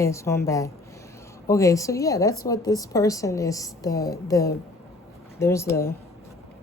Okay, so I'm back. Okay, so yeah, that's what this person is. There's the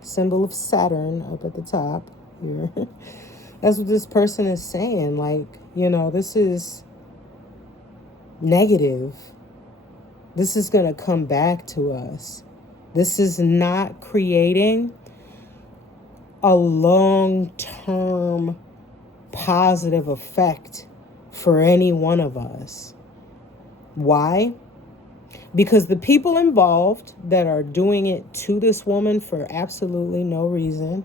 symbol of Saturn up at the top here. That's what this person is saying. Like, this is negative. This is going to come back to us. This is not creating a long-term positive effect for any one of us. Why? Because the people involved that are doing it to this woman for absolutely no reason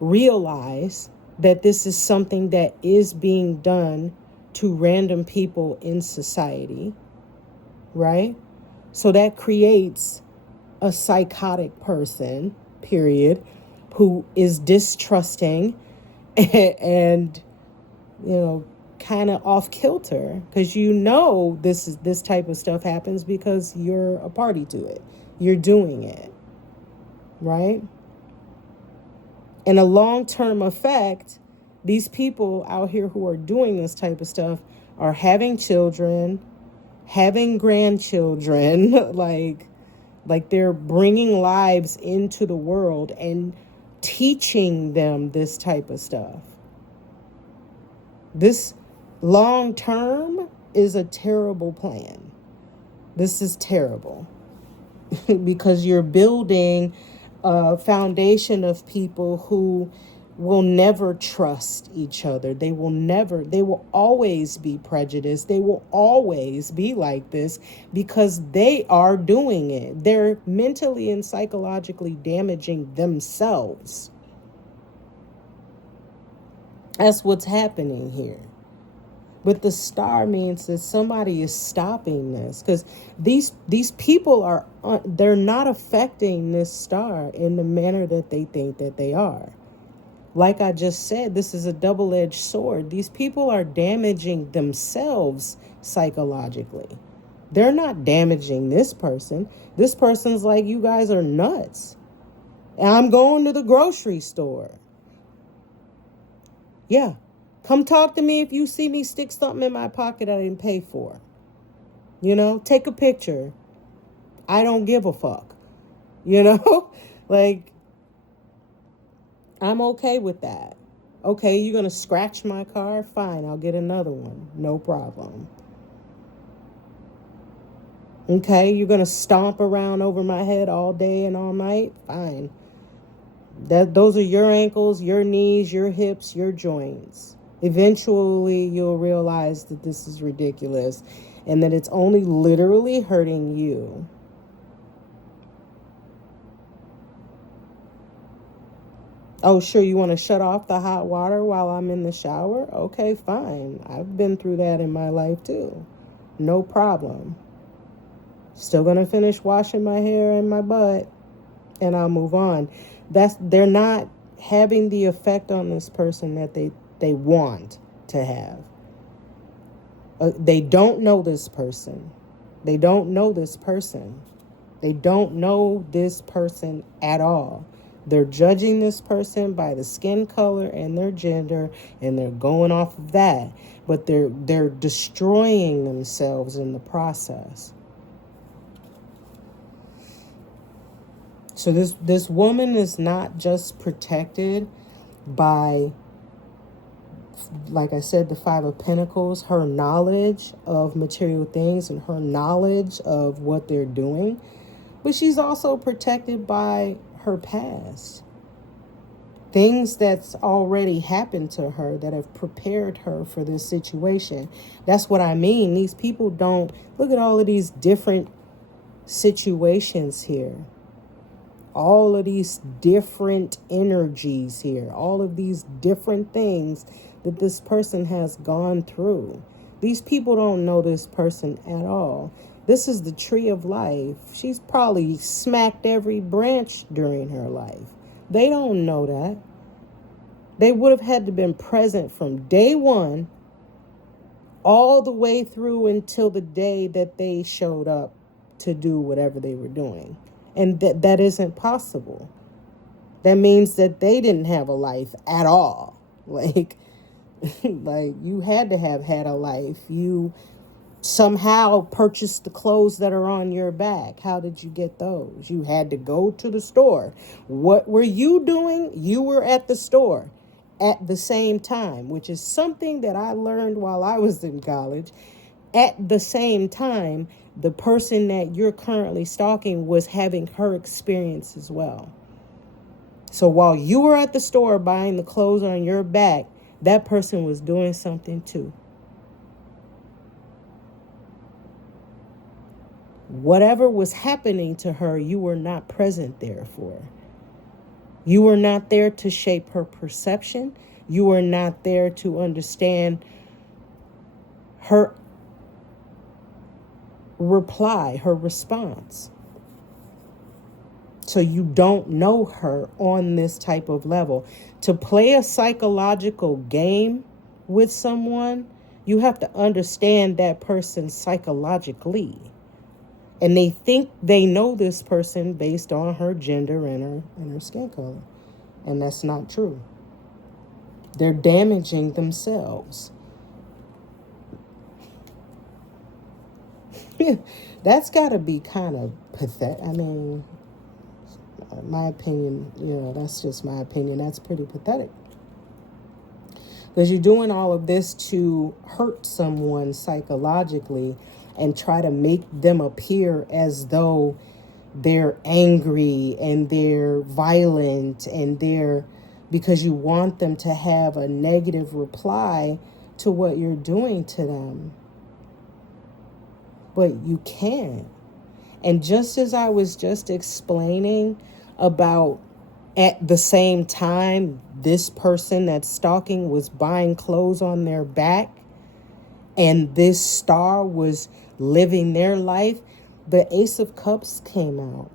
realize that this is something that is being done to random people in society, right? So that creates a psychotic person, period, who is distrusting and, kind of off kilter, because this type of stuff happens because you're a party to it. You're doing it, right? In a long-term effect, these people out here who are doing this type of stuff are having children, having grandchildren, like they're bringing lives into the world and teaching them this type of stuff. This long term is a terrible plan. This is terrible because you're building a foundation of people who will never trust each other. They will always be prejudiced. They will always be like this because they are doing it. They're mentally and psychologically damaging themselves. That's what's happening here. But the star means that somebody is stopping this, because these people they're not affecting this star in the manner that they think that they are. Like I just said, this is a double-edged sword. These people are damaging themselves psychologically. They're not damaging this person. This person's like, you guys are nuts. And I'm going to the grocery store. Yeah. Come talk to me if you see me stick something in my pocket I didn't pay for. Take a picture. I don't give a fuck. Like, I'm okay with that. Okay, you're going to scratch my car? Fine, I'll get another one. No problem. Okay, you're going to stomp around over my head all day and all night? Fine. Those are your ankles, your knees, your hips, your joints. Eventually, you'll realize that this is ridiculous and that it's only literally hurting you. Oh, sure, you want to shut off the hot water while I'm in the shower? Okay, fine. I've been through that in my life too. No problem. Still going to finish washing my hair and my butt, and I'll move on. They're not having the effect on this person that they want to have. They don't know this person. They don't know this person. They don't know this person at all. They're judging this person by the skin color and their gender, and they're going off of that. But they're destroying themselves in the process. So this woman is not just protected by, like I said, the Five of Pentacles, her knowledge of material things and her knowledge of what they're doing, but she's also protected by her past. Things that's already happened to her that have prepared her for this situation. That's what I mean. These people don't look at all of these different situations here. All of these different energies here. All of these different things that this person has gone through. These people don't know this person at all. This is the tree of life. She's probably smacked every branch during her life. They don't know that. They would have had to been present from day one all the way through until the day that they showed up to do whatever they were doing. And that isn't possible. That means that they didn't have a life at all. Like you had to have had a life. You somehow purchase the clothes that are on your back. How did you get those? You had to go to the store. What were you doing? You were at the store at the same time, which is something that I learned while I was in college. At the same time, the person that you're currently stalking was having her experience as well. So while you were at the store buying the clothes on your back, that person was doing something too. Whatever was happening to her, you were not present there for. You were not there to shape her perception. You were not there to understand her reply, her response. So you don't know her on this type of level. To play a psychological game with someone, you have to understand that person psychologically. And they think they know this person based on her gender and her skin color. And that's not true. They're damaging themselves. That's got to be kind of pathetic. I mean, my opinion, that's just my opinion. That's pretty pathetic. Because you're doing all of this to hurt someone psychologically and try to make them appear as though they're angry and they're violent and because you want them to have a negative reply to what you're doing to them. But you can't. And just as I was just explaining about at the same time, this person that's stalking was buying clothes on their back and this star was living their life, the Ace of Cups came out.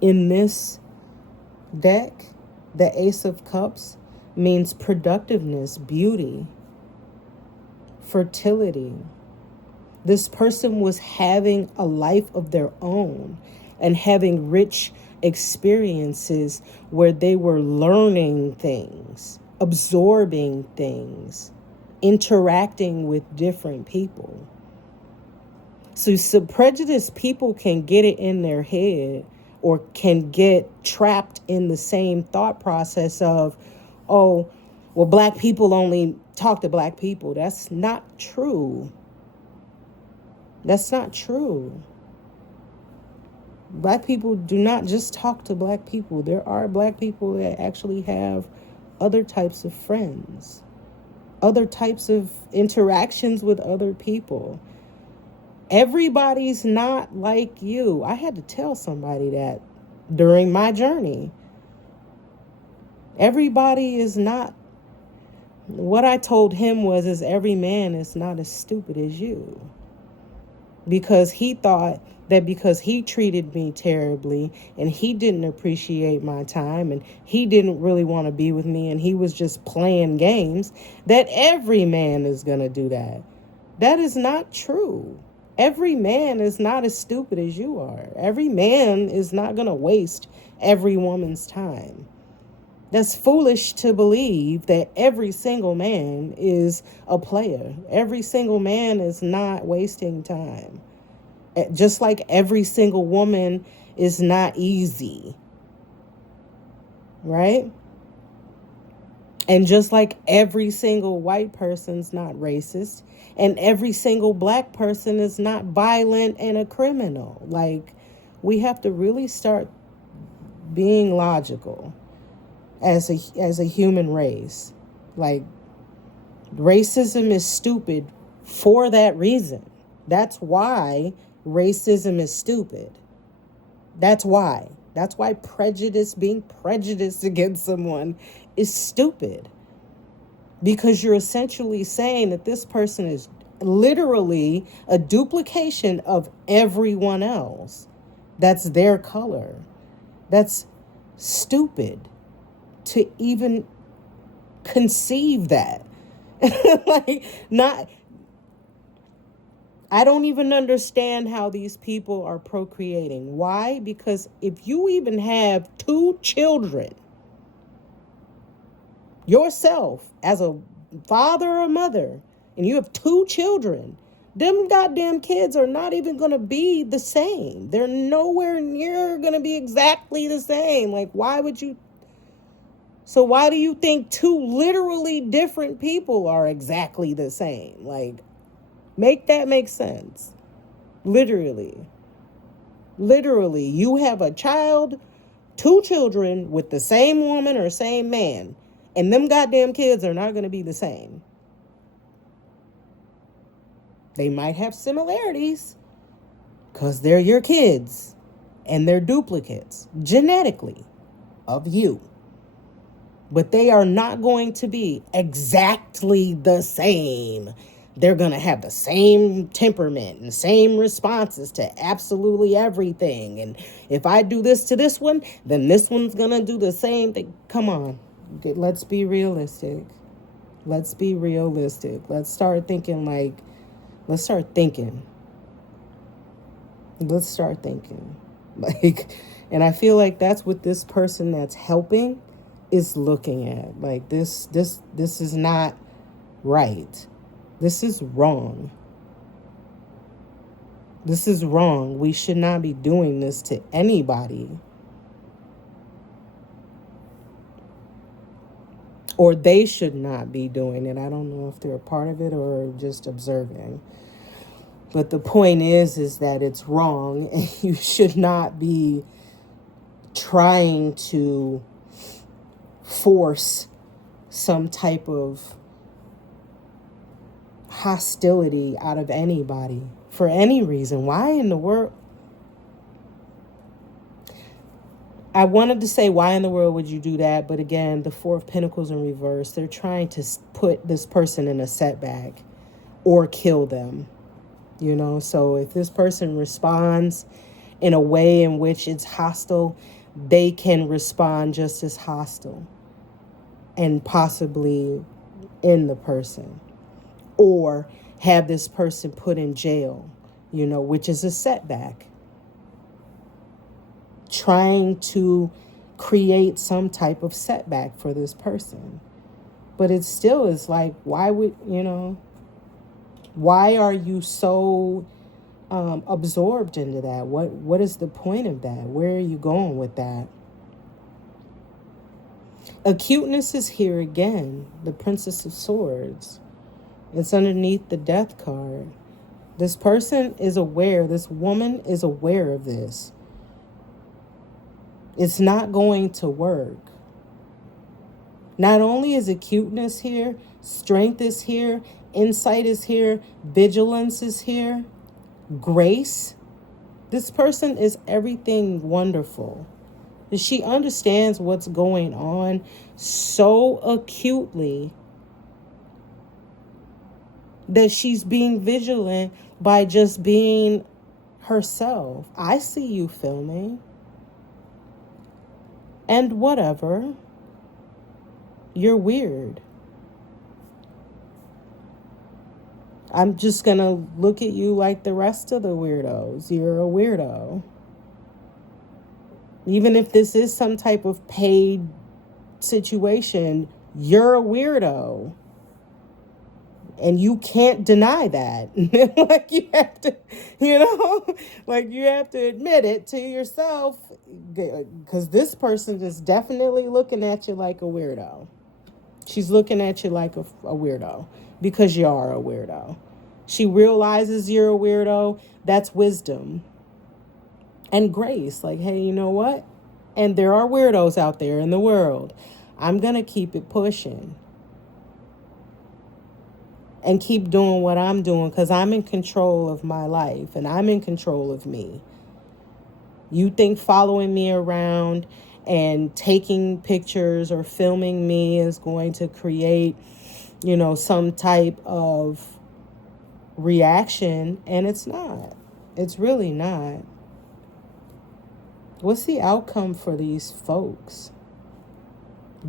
In this deck, the Ace of Cups means productiveness, beauty, fertility. This person was having a life of their own and having rich experiences where they were learning things, absorbing things, interacting with different people. So prejudice people can get it in their head or can get trapped in the same thought process of, oh, well, black people only talk to black people. That's not true. That's not true. Black people do not just talk to black people. There are black people that actually have other types of friends, other types of interactions with other people. Everybody's not like you. I had to tell somebody that during my journey. Everybody is not. What I told him is every man is not as stupid as you. Because he thought that because he treated me terribly and he didn't appreciate my time and he didn't really want to be with me and he was just playing games, that every man is going to do that. That is not true. Every man is not as stupid as you are. Every man is not going to waste every woman's time. That's foolish to believe that every single man is a player. Every single man is not wasting time. Just like every single woman is not easy. Right? And just like every single white person's not racist, and every single black person is not violent and a criminal. Like, we have to really start being logical as a human race. Like, racism is stupid for that reason. That's why racism is stupid. That's why. That's why prejudice, being prejudiced against someone, is stupid. Because you're essentially saying that this person is literally a duplication of everyone else. That's their color. That's stupid to even conceive that. I don't even understand how these people are procreating. Why? Because if you even have 2 children, yourself as a father or mother, and you have 2 children, them goddamn kids are not even going to be the same. They're nowhere near going to be exactly the same. Like, why would you? So why do you think 2 literally different people are exactly the same? Like, make that make sense. Literally, you have a child, 2 children with the same woman or same man, and them goddamn kids are not going to be the same. They might have similarities because they're your kids and they're duplicates genetically of you. But they are not going to be exactly the same. They're going to have the same temperament and same responses to absolutely everything. And if I do this to this one, then this one's going to do the same thing. Come on. Let's be realistic. Let's start thinking. And I feel like that's what this person that's helping is looking at. Like, this is not right. This is wrong. We should not be doing this to anybody. Or they should not be doing it. I don't know if they're a part of it or just observing. But the point is that it's wrong, and you should not be trying to force some type of hostility out of anybody for any reason. Why in the world? I wanted to say, why in the world would you do that? But again, the 4 of Pentacles in reverse, they're trying to put this person in a setback or kill them. You know, so if this person responds in a way in which it's hostile, they can respond just as hostile and possibly end the person, or have this person put in jail, you know, which is a setback. Trying to create some type of setback for this person. But it still is like, why are you so absorbed into that? What is the point of that? Where are you going with that? Acuteness is here again. The Princess of Swords. It's underneath the Death card. This person is aware. This woman is aware of this. It's not going to work. Not only is acuteness here, strength is here, insight is here, vigilance is here, grace. This person is everything wonderful. She understands what's going on so acutely that she's being vigilant by just being herself. I see you filming. And whatever. You're weird. I'm just going to look at you like the rest of the weirdos. You're a weirdo. Even if this is some type of paid situation, you're a weirdo. And you can't deny that. Like, you have to, you have to admit it to yourself. Because this person is definitely looking at you like a weirdo. She's looking at you like a weirdo. Because you are a weirdo. She realizes you're a weirdo. That's wisdom. And grace. Like, hey, you know what? And there are weirdos out there in the world. I'm going to keep it pushing. And keep doing what I'm doing, because I'm in control of my life and I'm in control of me. You think following me around and taking pictures or filming me is going to create, some type of reaction, and it's not. It's really not. What's the outcome for these folks?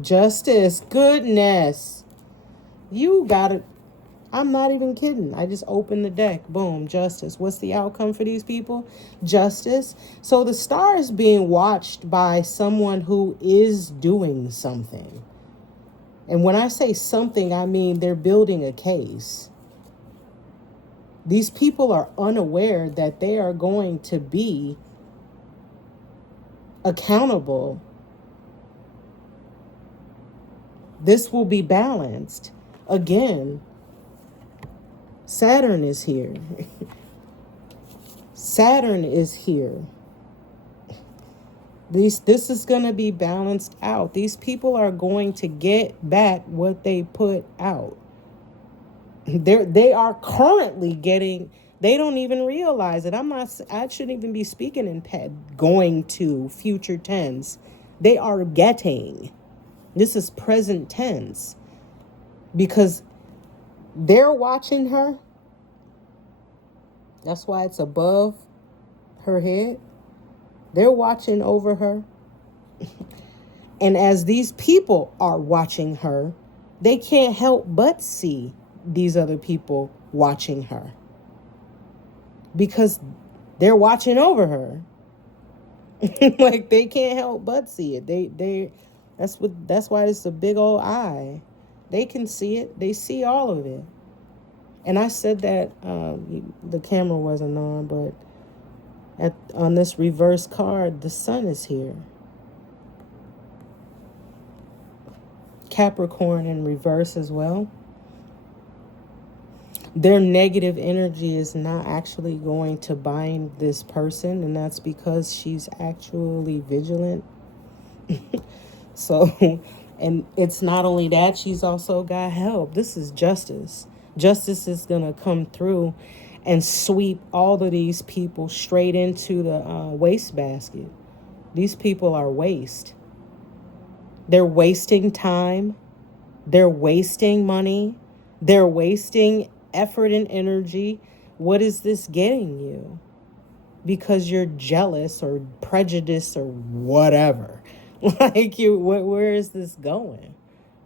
Justice. Goodness. You got it. I'm not even kidding. I just opened the deck. Boom. Justice. What's the outcome for these people? Justice. So the star is being watched by someone who is doing something. And when I say something, I mean they're building a case. These people are unaware that they are going to be accountable. This will be balanced. Again, Saturn is here. Saturn is here. This is going to be balanced out. These people are going to get back what they put out. They are currently getting, they don't even realize it. I shouldn't even be speaking in going to future tense. They are getting. This is present tense. Because they're watching her. That's why it's above her head. They're watching over her. And as these people are watching her, they can't help but see these other people watching her. Because they're watching over her. Like, they can't help but see it. That's why it's a big old eye. They can see it. They see all of it. And I said that the camera wasn't on, but on this reverse card, the sun is here. Capricorn in reverse as well. Their negative energy is not actually going to bind this person, and that's because she's actually vigilant. So, and it's not only that, she's also got help. This is justice. Justice is going to come through and sweep all of these people straight into the wastebasket. These people are waste. They're wasting time. They're wasting money. They're wasting effort and energy. What is this getting you? Because you're jealous or prejudiced or whatever. Like, where is this going?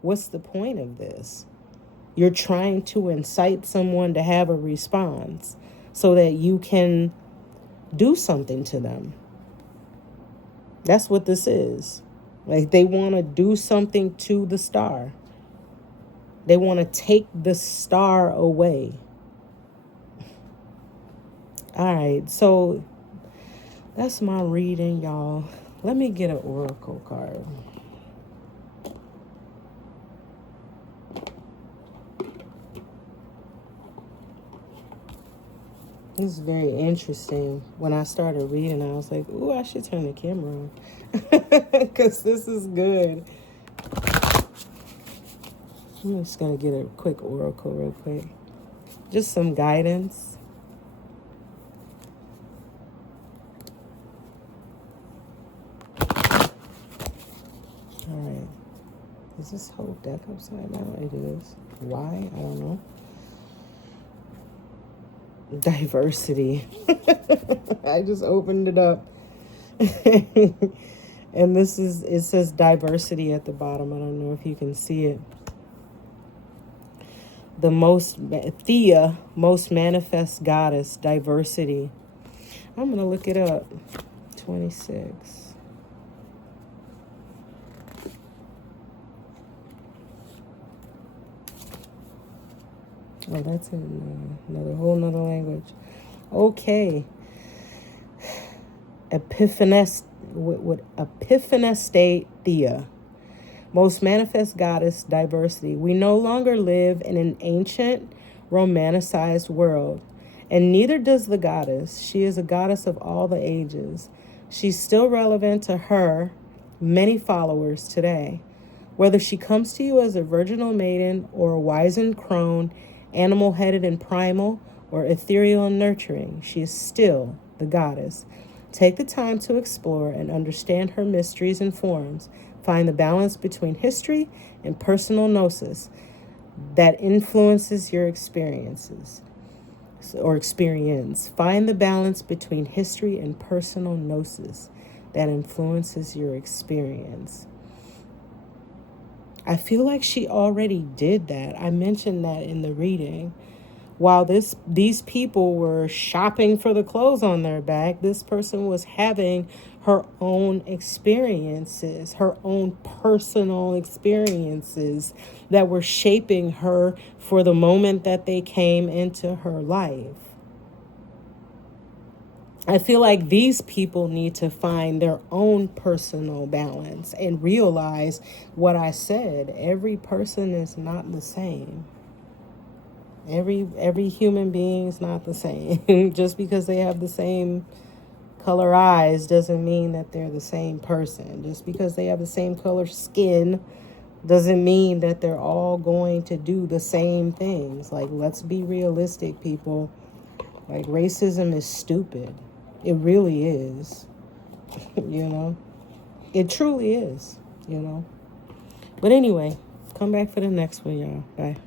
What's the point of this? You're trying to incite someone to have a response so that you can do something to them. That's what this is. Like, they want to do something to the star. They want to take the star away. All right, so that's my reading, y'all. Let me get an oracle card. This is very interesting. When I started reading, I was like, ooh, I should turn the camera on. Because this is good. I'm just going to get a quick oracle real quick. Just some guidance. All right. Is this whole deck upside down? It is. Why? I don't know. Diversity. I just opened it up. And it says diversity at the bottom. I don't know if you can see it. The most manifest goddess, diversity. I'm going to look it up. 26. Oh, that's in whole nother language. Okay. Epiphanestate Thea. Most manifest goddess, diversity. We no longer live in an ancient, romanticized world, and neither does the goddess. She is a goddess of all the ages. She's still relevant to her many followers today. Whether she comes to you as a virginal maiden or a wizened crone, animal-headed and primal, or ethereal and nurturing, she is still the goddess. Take the time to explore and understand her mysteries and forms. Find the balance between history and personal gnosis that influences your experiences or experience. Find the balance between history and personal gnosis that influences your experience. I feel like she already did that. I mentioned that in the reading. While these people were shopping for the clothes on their back, this person was having her own experiences, her own personal experiences that were shaping her for the moment that they came into her life. I feel like these people need to find their own personal balance and realize what I said. Every person is not the same. Every human being is not the same. Just because they have the same color eyes doesn't mean that they're the same person. Just because they have the same color skin doesn't mean that they're all going to do the same things. Like, let's be realistic, people. Like, racism is stupid. It really is. You know? It truly is, you know? But anyway, come back for the next one, y'all. Bye.